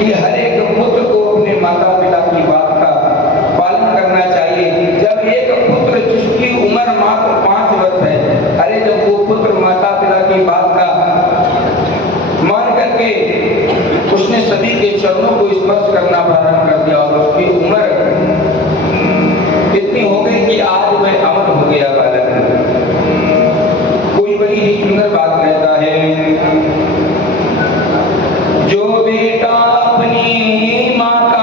कि हर एक पुत्र को अपने माता पिता की बात का पालन करना चाहिए। जब एक पुत्र जिसकी उम्र मात्र 5 वर्ष है, अरे जब वो पुत्र माता पिता की बात का मान करके उसने सभी के चरणों को स्पर्श करना प्रारंभ कर दिया और उसकी उम्र इतनी हो गई कि आज वह अमर हो गया बालक। कोई बड़ी ही सुंदर बात कहता है, जो बेटा अपनी माँ का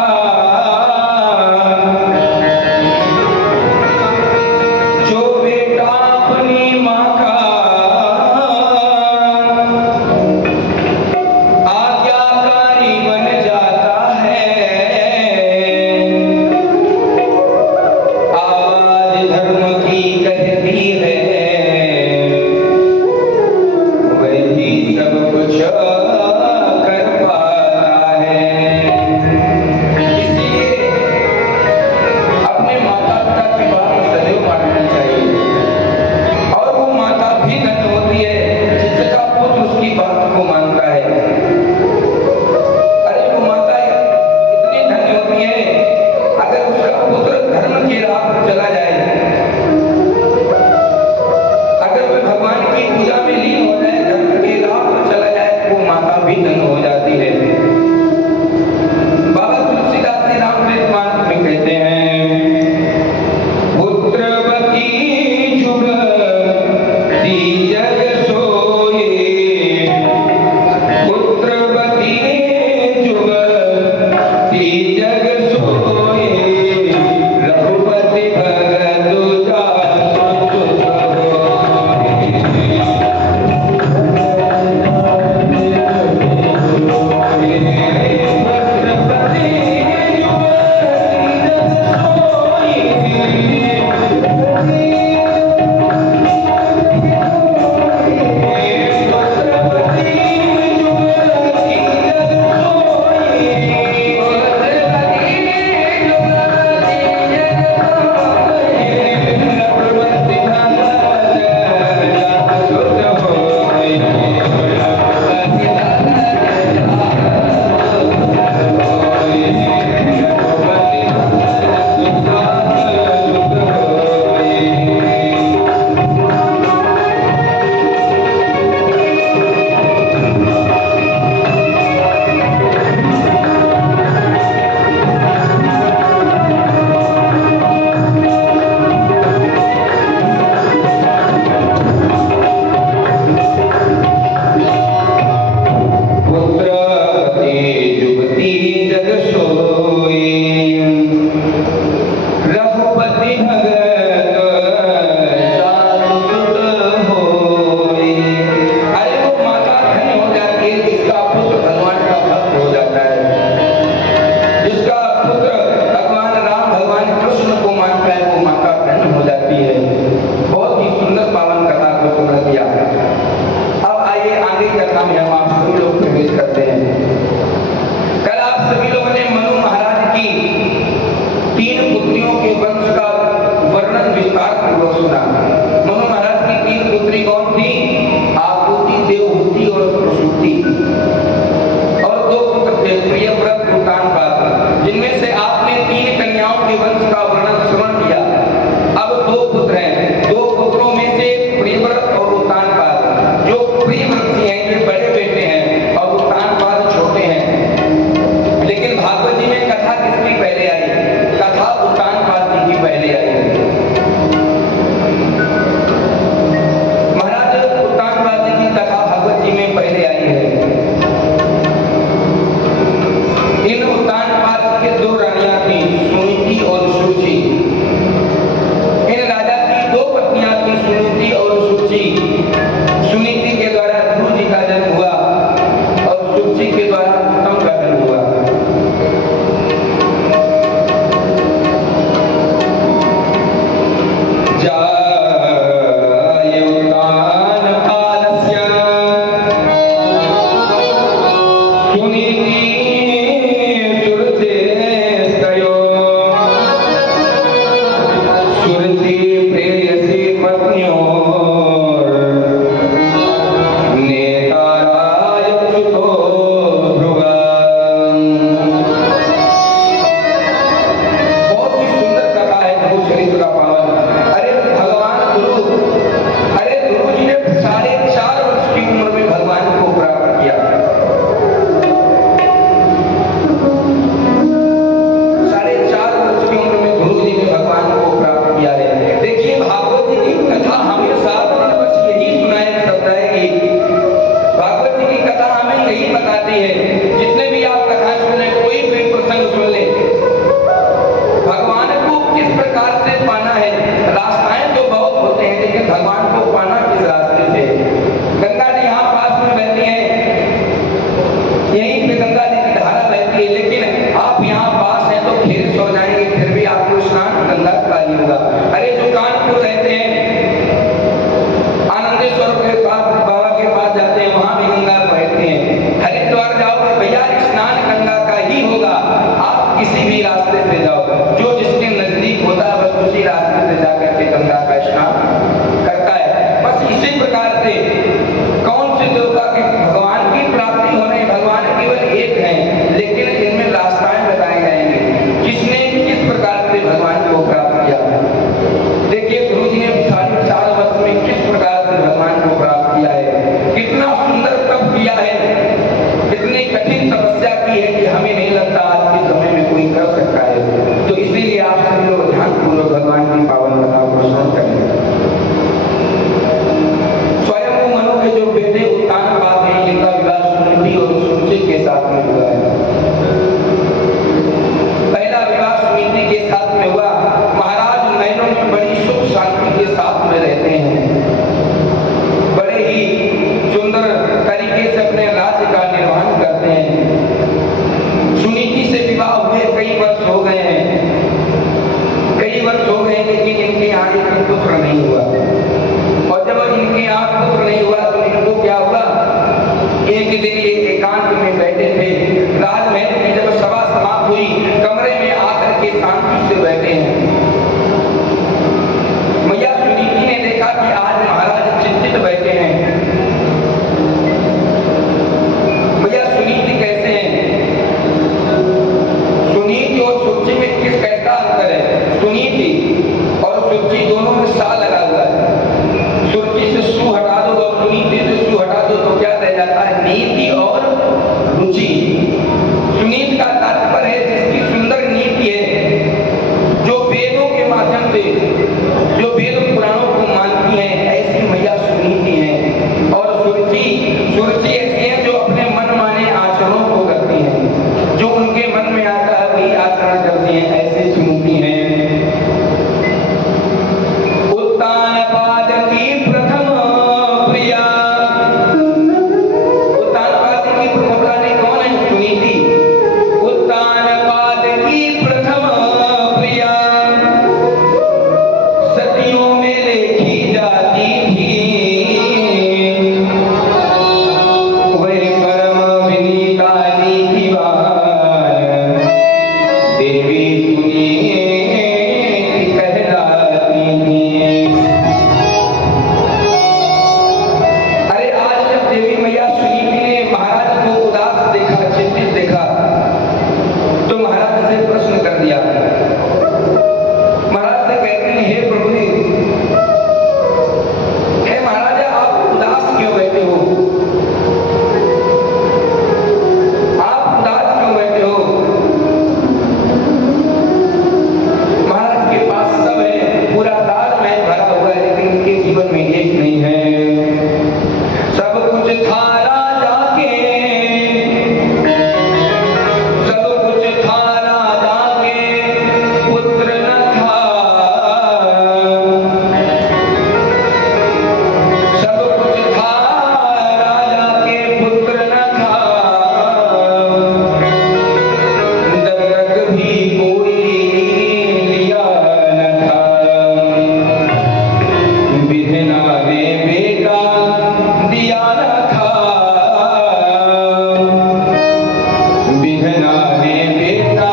विधना ने बेटा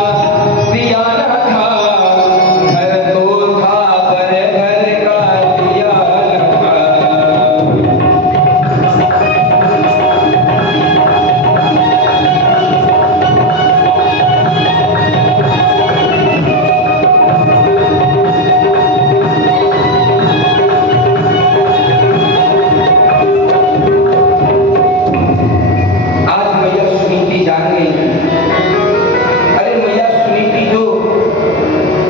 दिया न था, घर तो था पर घर का दिया न था। आज मैया सुनीति जान गई। अरे मैया सुनीति जो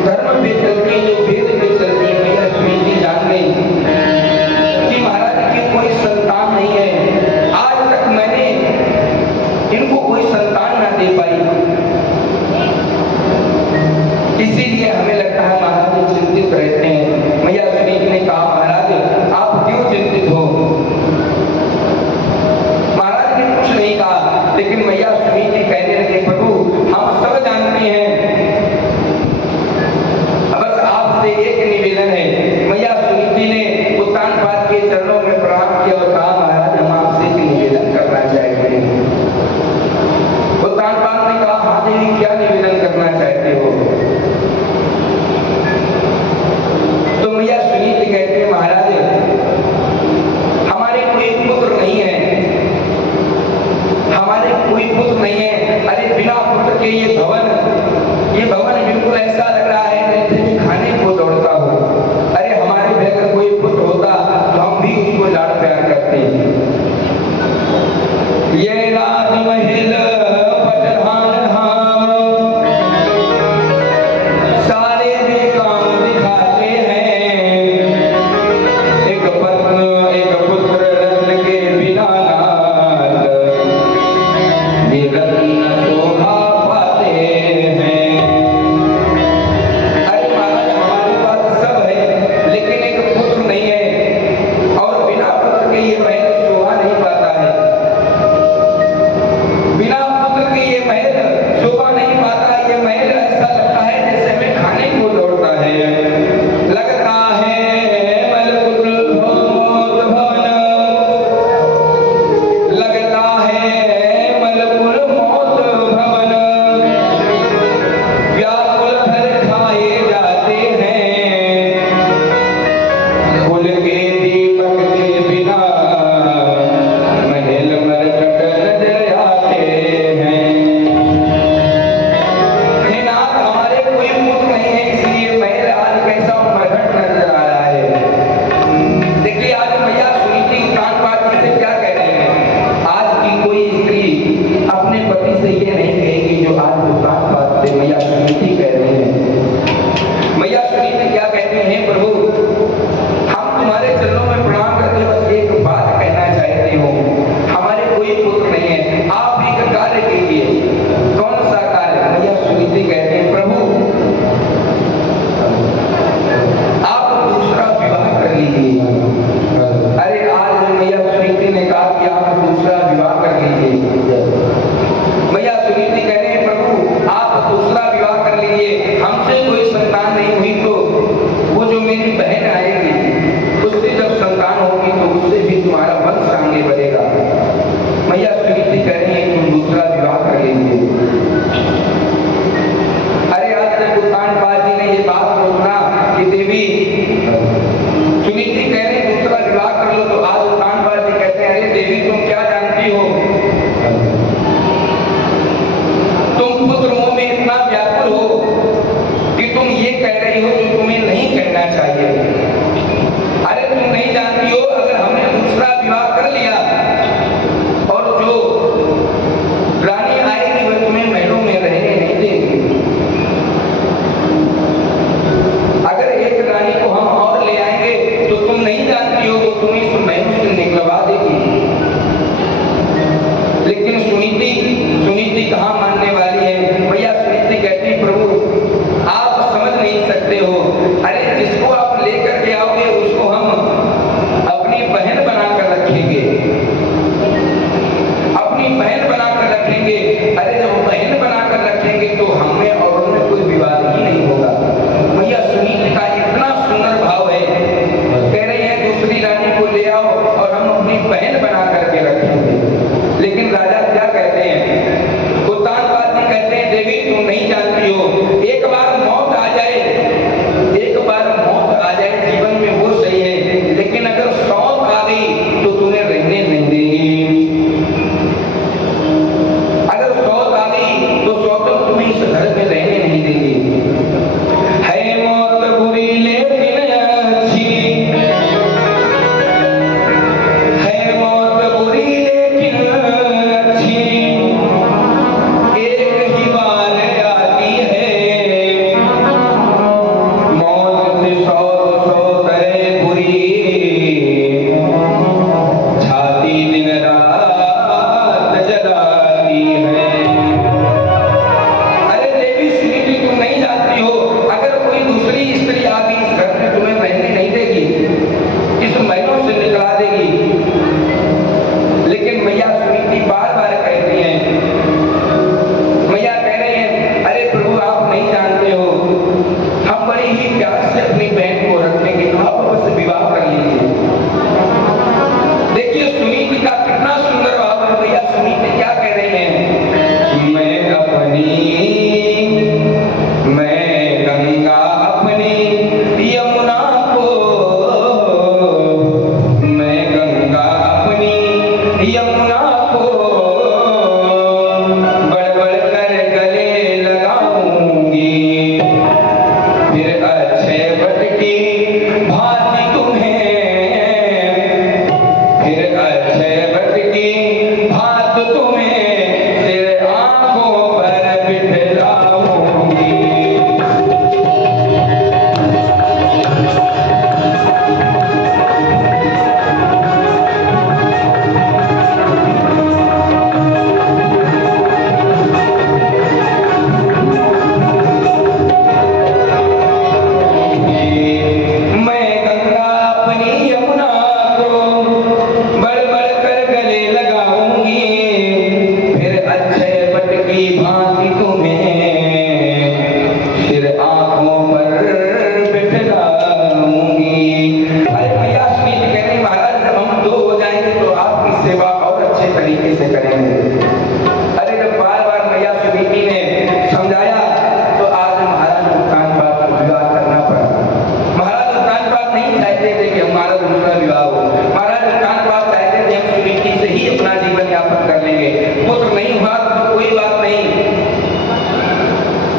धर्म पे चलती, जो वेद पे चलती, मैया सुनीति जान गई कि महाराज की कोई संतान नहीं है। आज तक मैंने इनको कोई संतान ना दे पाई, इसीलिए हमें लगता है महाराज चिंतित रहते हैं। मैया सुनीति ने कहा महाराज आप क्यों चिंतित हो? महाराज ने कुछ नहीं कहा, लेकिन मैया सुनीति कहने लगे प्रभु हम सब जानते हैं, बस आपसे एक निवेदन है। मैया सुनीति ने उत्तानपाद के चरणों में प्रणाम किया और कहा महाराज हम आपसे एक निवेदन करना चाहते हैं। उत्तानपाद ने कहा हाँ देवी क्या निवेदन करना चाहते हो?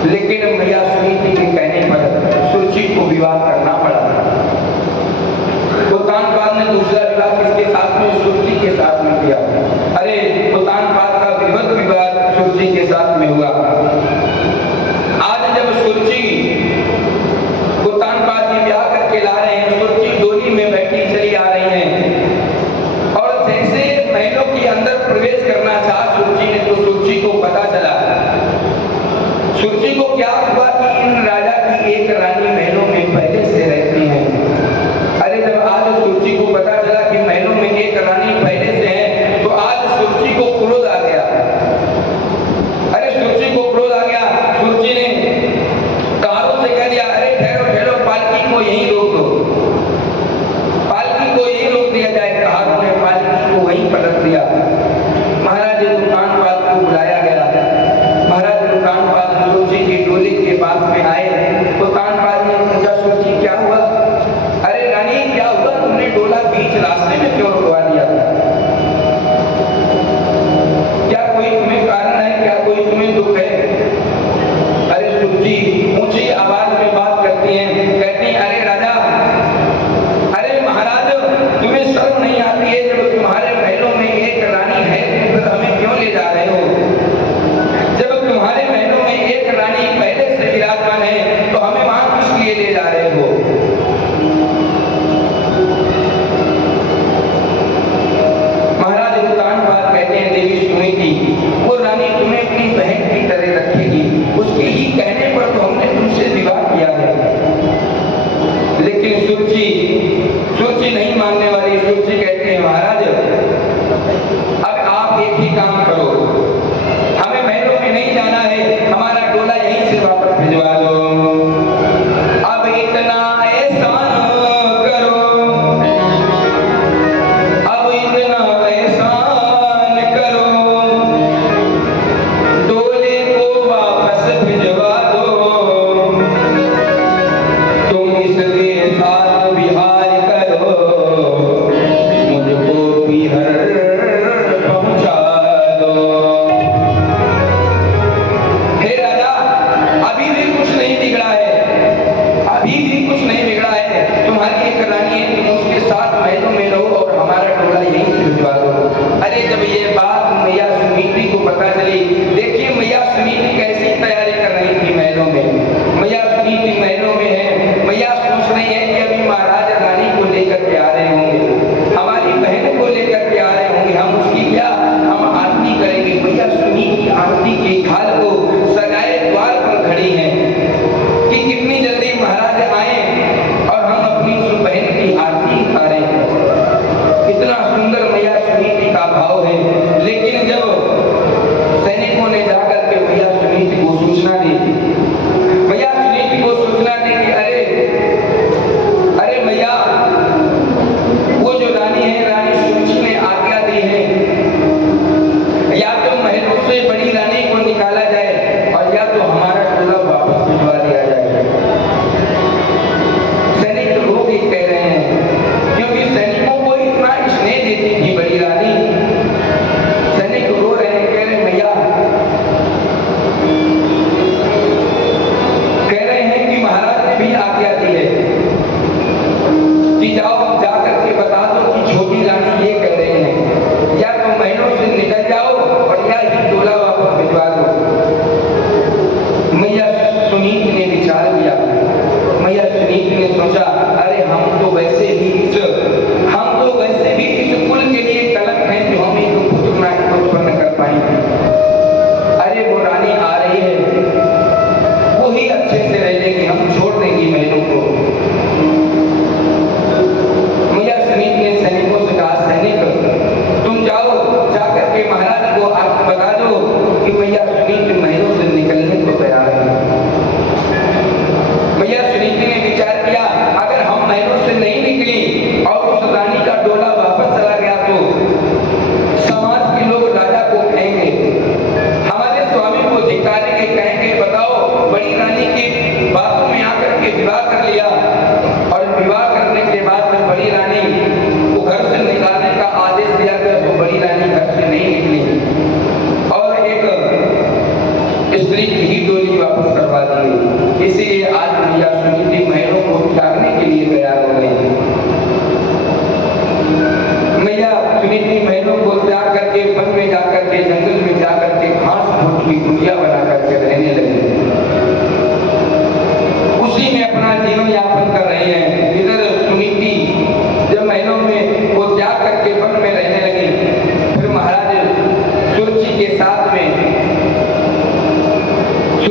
लेकिन मैया सुनीति के कहने पर सुरुचि को विवाह करना पड़ा। उत्तानपाद ने दूसरा विवाह किसके साथ में? सुरुचि के साथ में किया। अरे उत्तानपाद का बृहद विवाह सुरुचि के साथ में हुआ। आज जब सुरुचि उत्तानपाद जी ब्याह करके ला रहे हैं, सुरुचि डोली में बैठी चली आ रही हैं और जैसे महलों के अंदर प्रवेश करना चाहा सुरुचि ने, तो सुरुचि को पता चला, सुरुचि को क्या हुआ कि इन राजा की एक रानी महलों में पहले से रहती है। अरे जब आज सुरुचि को पता चला कि महलों में एक रानी पहले से है, तो आज सुरुचि को क्रोध आ गया। अरे सुरुचि को क्रोध आ गया। सुरुचि ने कहारों से कह दिया, अरे ठहरो ठहरो, पालकी को यहीं रोक दो, पालकी को यहीं रोक दिया जाए। कहारों ने पालकी को वहीं पलट दिया। महाराज उत्तानपाद को बुलाया गया। महाराज उत्तानपाद सुरुचि की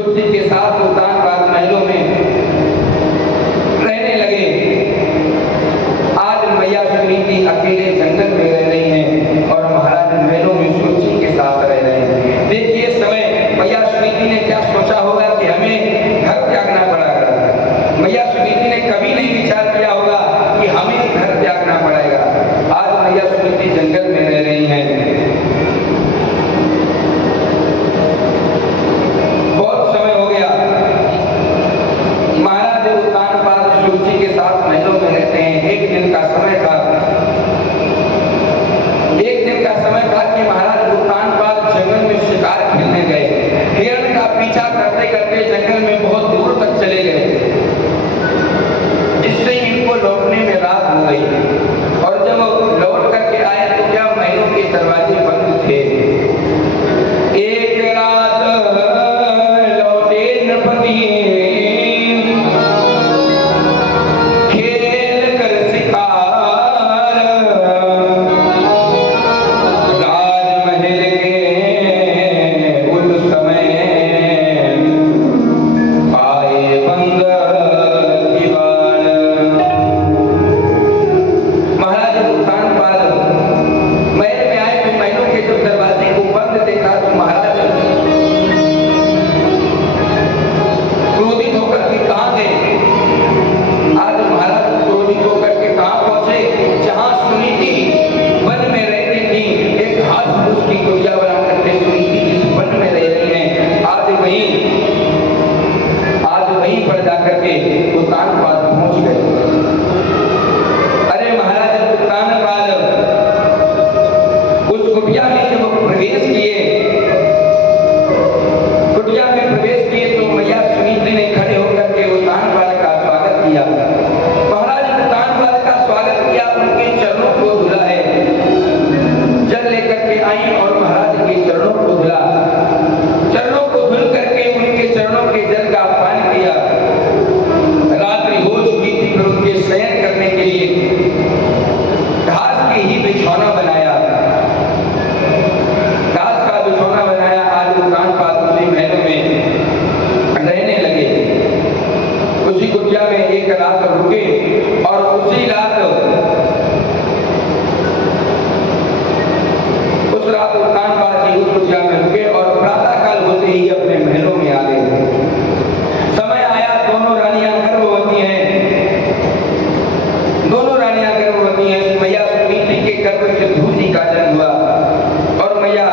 सुरती के साथ उतान राजमहलों में रहने लगे। आज मैया सुनीति अकेले जंगल में रह रही हैं और महाराज महलों में सुरती के साथ रह रहे हैं। देखिए समय मैया सुनीति ने क्या सोचा होगा कि हमें घर त्यागना पड़ेगा। मैया सुनीति ने कभी नहीं विचार किया होगा कि हमें घर त्यागना पड़ेगा। आज मैया सुनीति जंगल में रह रही हैं। बहुत समय हो गया, महाराज उत्तानपाद सुरती के साथ महलों में रहते हैं। एक दिन का समय था कि महाराज उत्तानपाद जंगल में शिकार खेलने गए। हिरण का पीछा करते करते जंगल में बहुत दूर तक चले गए, जिससे इनको लौटने में रात हो गई। और जब लौट करके आए तो क्या महलों के दरवाजे बंद थे। एक रात लौटे नृपति खेल कर शिकार, राजमहल के उस समय पाए बंद दीवार। महाराज उत्तानपाद महल में आए तो महलों के जब दरवाजे को बंद देखा तो महाराज क्रोधित होकर के कहां गए। आज महाराज क्रोधित होकर के कहां पहुंचे, जहां सुनीति वन में रहती थी। एक घास फूस की गुड़िया बना करके सुनीति जिस वन में रह रही है, आज वहीं पर जाकर के उत्तानपाद पहुंच गए। अरे महाराज उत्तानपाद उस कुटिया में जब प्रवेश किए तो मैया सुनीति ने खड़े होकर के उत्तानपाद का स्वागत किया। महाराज उत्तानपाद का स्वागत किया, उनके चरणों को धुला है। जल लेकर के आई और महाराज के चरणों को धुला। चरणों को धुल करके उनके चरणों के जल का पान किया। रात्रि हो चुकी थी, फिर उनके शयन करने के लिए घास के ही बिछौना बनाया। घास का बिछौना बनाया। आज उत्तानपाद उसी महल में रहने लगे। उसी कुटिया में एक रात रुके और उसी रात उत्तानपाद जी उस कुटिया में रुके और प्रातः काल होते ही अपने महलों में आ गए। समय आया, दोनों रानियां गर्भवती हैं। मैया सुनीति के गर्भ से ध्रुव का जन्म हुआ और मैया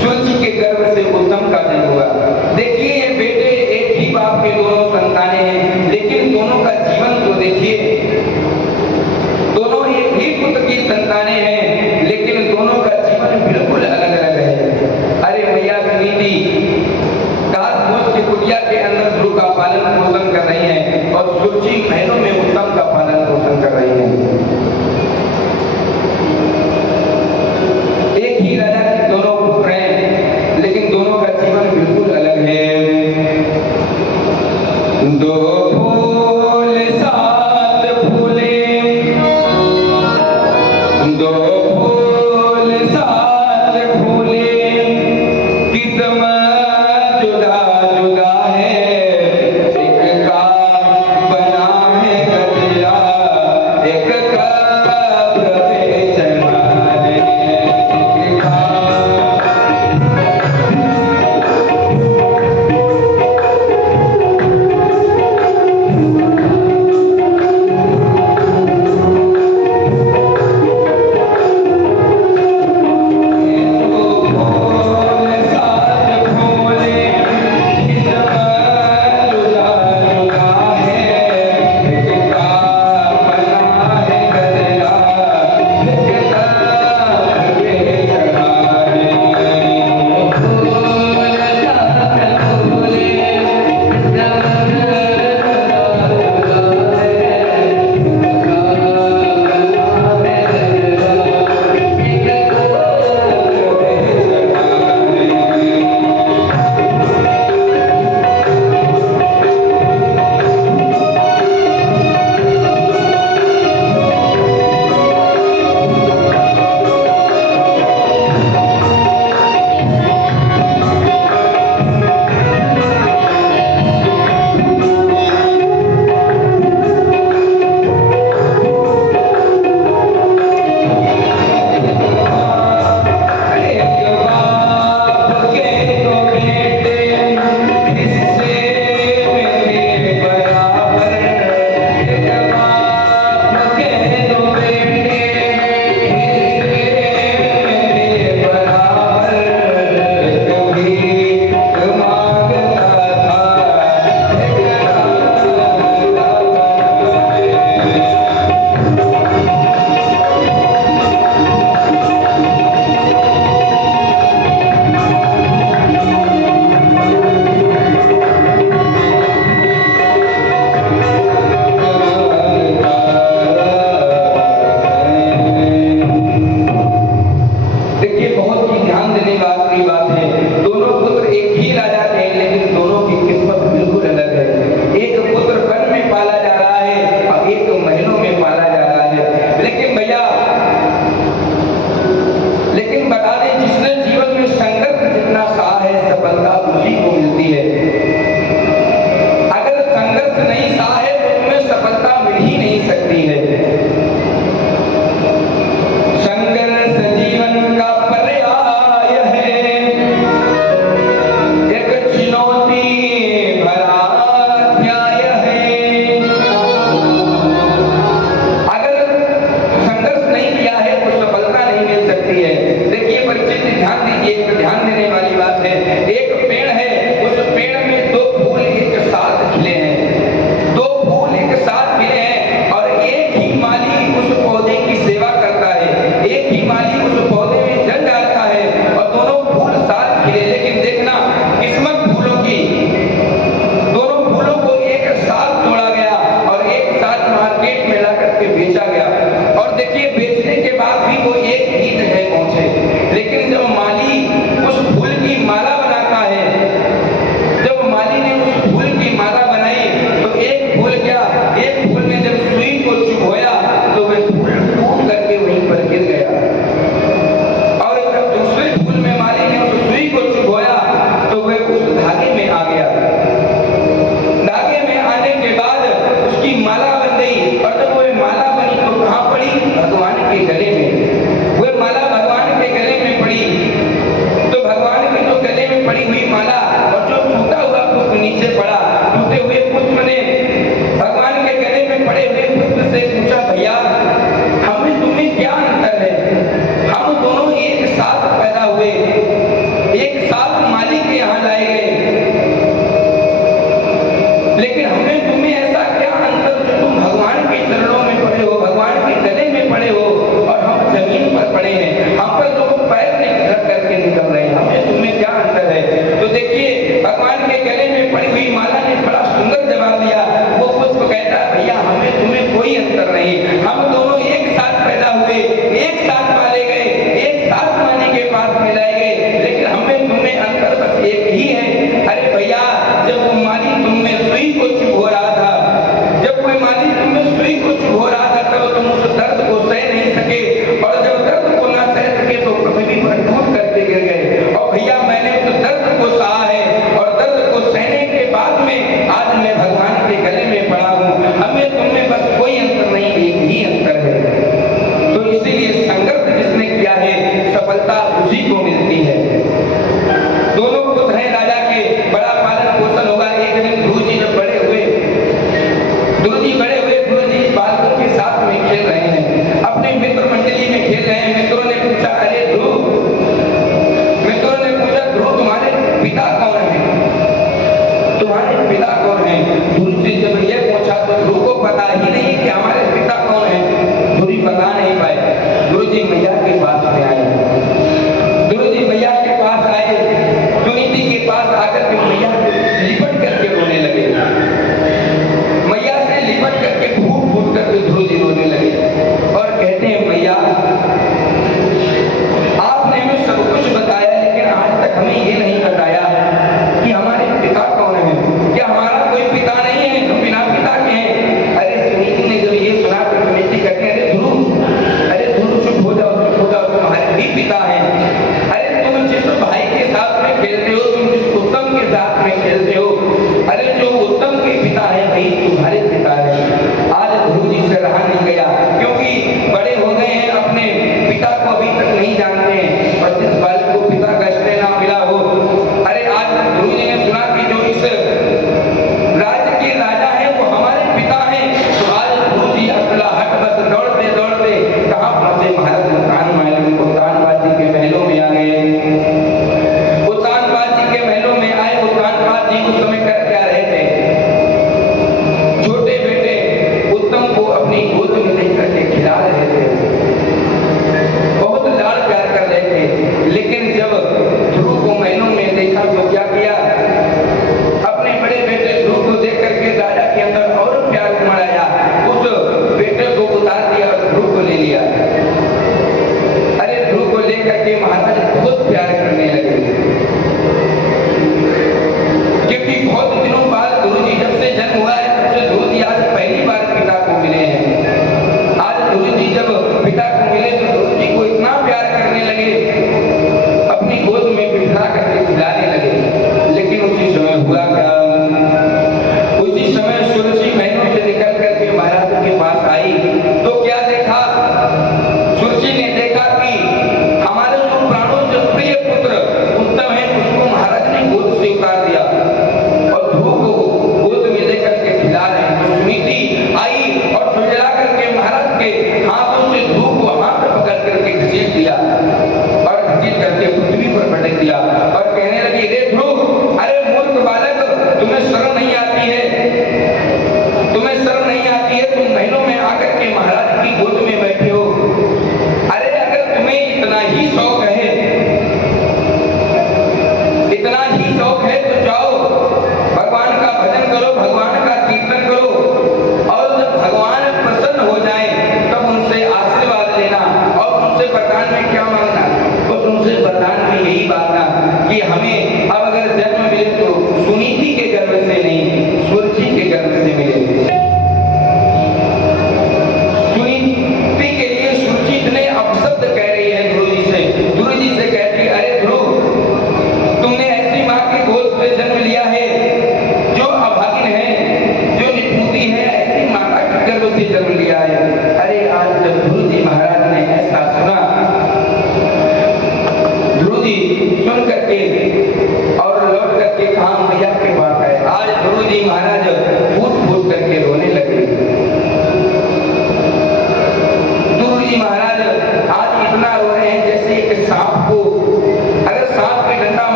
सुरती के गर्भ से उत्तम का जन्म हुआ। देखिए ये बेटे एक ही बाप के दोनों संतानें हैं, लेकिन दोनों का जीवन तो देखिए। दोनों एक ही पुत्र की संतानें हैं, लेकिन दोनों का जीवन बिल्कुल अलग अलग है। अरे मैया सुनीति घास फूस की कुटिया के अंदर ध्रुव का पालन पोषण कर रही हैं और सुरती महलों में उत्तम का पालन पोषण कर रही हैं। एक ही राजा के दोनों पुत्र हैं, लेकिन दोनों का जीवन बिल्कुल अलग है।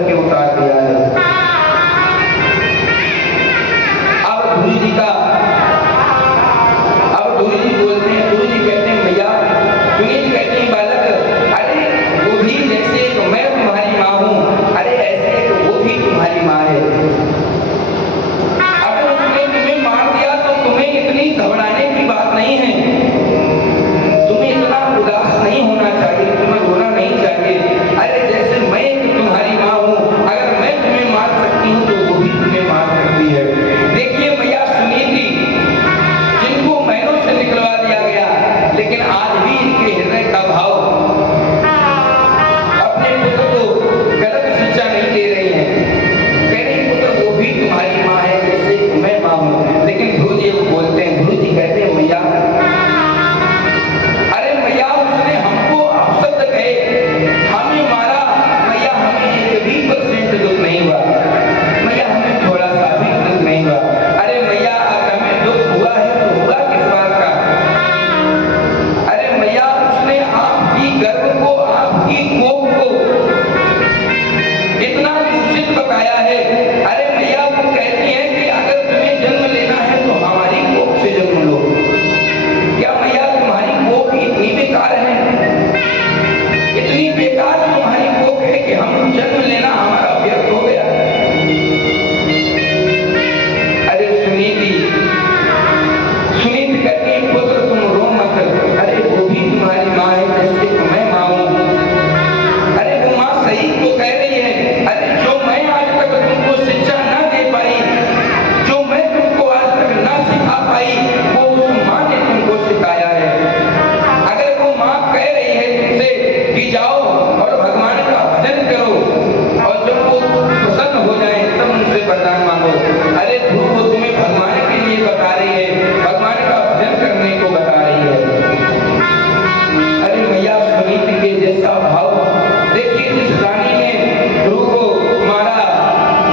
करके उतार दिया है। अब गुरु जी बोलते हैं, गुरु जी कहते हैं मैया सुनीति कहती है बालक, अरे वो भी जैसे मैं तुम्हारी माँ हूँ, अरे ऐसे वो भी तुम्हारी माँ है। अगर उसने तुम्हें मार दिया तो तुम्हें इतनी घबराने की बात नहीं है, तुम्हें इतना उदास नहीं होना चाहिए, तुम्हें रोना नहीं चाहिए। अरे जैसे मैं तुम्हारी माँ हूँ, अगर मैं तुम्हें मार सकती हूँ तो वो भी तुम्हें मार सकती है। देखिए मैया सुनीति जिनको महीनों से निकलवा दिया गया, लेकिन आज भी इनके हृदय का भाव अपने पुत्र को गलत शिक्षा नहीं दे रही है। कह रही पुत्र वो भी तुम्हारी माँ है जैसे मैं माँ हूँ। लेकिन गुरु जी बोलते हैं, गुरु जी कहते हैं मैया, अरे मैया उसने हमको अपशब्द कहे, हमें मारा, मैया हमें 1% दुख नहीं हुआ, मैया हमें थोड़ा सा भी दुख नहीं हुआ। अरे मैया अगर हमें दुख हुआ है तो हुआ किस बात का? अरे मैया उसने आपकी गर्व को, आपकी कोख को इतना दूषित पकाया है। अरे मैया वो कहती है कि अगर तुम्हें जन्म लेना है तो हमारी कोख से जन्म लो। क्या मैया तुम्हारी कोख इतनी बेकार है, इतनी बेकार तुम्हारी कोख है कि हम जन्म लेना हमारा व्यर्थ हो गया? अरे सुनीति कहती है पुत्र तुम रो मत, अरे वो भी तुम्हारी माँ है जैसे मैं माँ हूँ। अरे वो माँ सही तो कह रही है। अरे जो मैं आज तक तुमको शिक्षा न दे पाई, जो मैं तुमको आज तक न सिखा पाई, वो उस माँ ने तुमको सिखाया है। अगर वो माँ कह रही है तुमसे कि जाओ और भगवान का भजन करो, और जब वो प्रसन्न हो जाए तब उनसे वरदान मांगो। अरे वो तुम्हें भगवान के लिए बता रही है, भगवान का भजन करने को बता रही है। अरे मैया सुनीति के जैसा भाव देखिए, जिस रानी ने ध्रुव को मारा,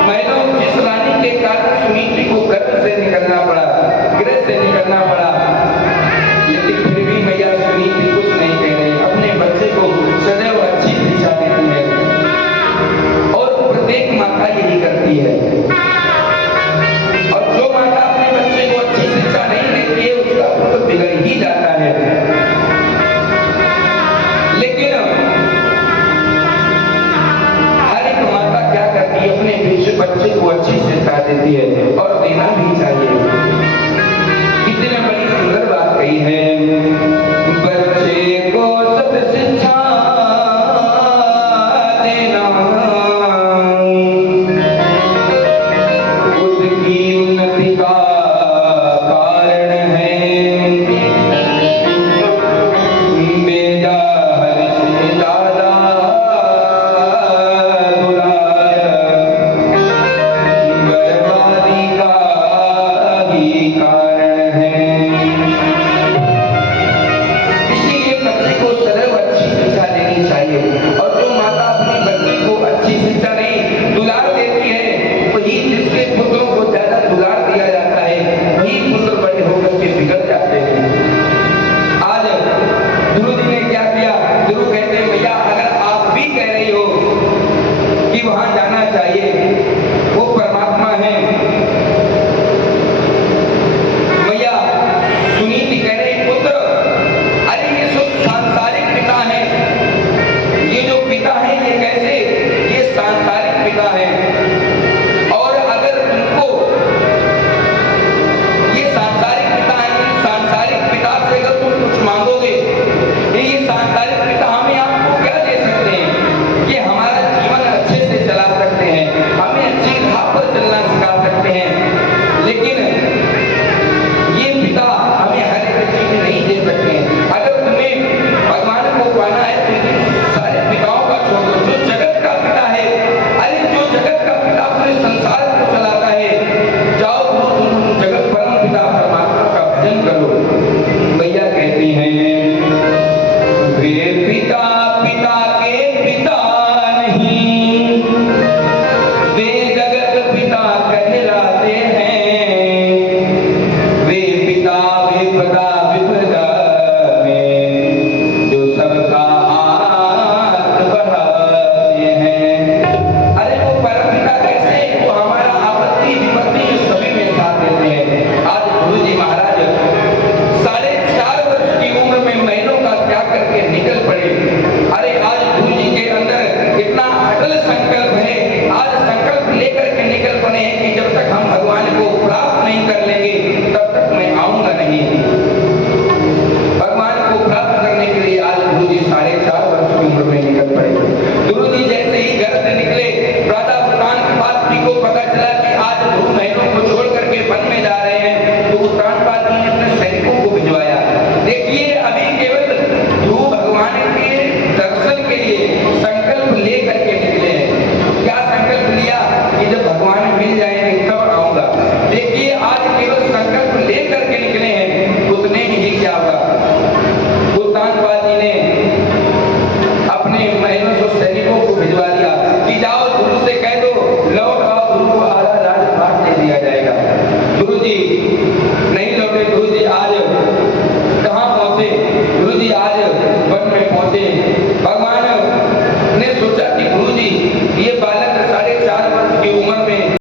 महिलाओं जिस रानी के कारण सुनीति को गर्भ से निकलना पड़ा, गृह से निकलना पड़ा, लेकिन फिर भी मैया सुनीति कुछ नहीं कह रही, अपने बच्चे को सदैव अच्छी शिक्षा देती है। और प्रत्येक माता यही करती है। और जो माता अपने बच्चे को अच्छी शिक्षा नहीं देती है उसका पुत्र बिगड़ ही जाता है। लेकिन हर एक माता क्या करती है, अपने बच्चे को अच्छी शिक्षा देती है, और देना भी चाहिए। किसी ने बड़ी सुंदर बात कही है, बच्चे को सत शिक्षा देना उसकी उन्नति का कारण है। बेटा हर से ज्यादा दुलार बर्बादी का ही कारण है। इसीलिए बच्चे को सदैव अच्छी शिक्षा देनी चाहिए। और जो माता अपनी बच्ची को अच्छी शिक्षा नहीं, दुलार देती है, वही जिसके पुत्रों को ज्यादा दुलार दिया जाता है, वही पुत्र बड़े होकर के बिगड़ जाते हैं। आज गुरु जी ने क्या किया? गुरु कहते हैं भैया अगर आप भी कह रही हो कि वहां जाना चाहिए, वो परमात्मा है। भैया सुनीति कह रही पुत्र, अरे ये सब सांसारिक पिता है, ये जो पिता है ये कैसे, ये सांसारिक पिता है।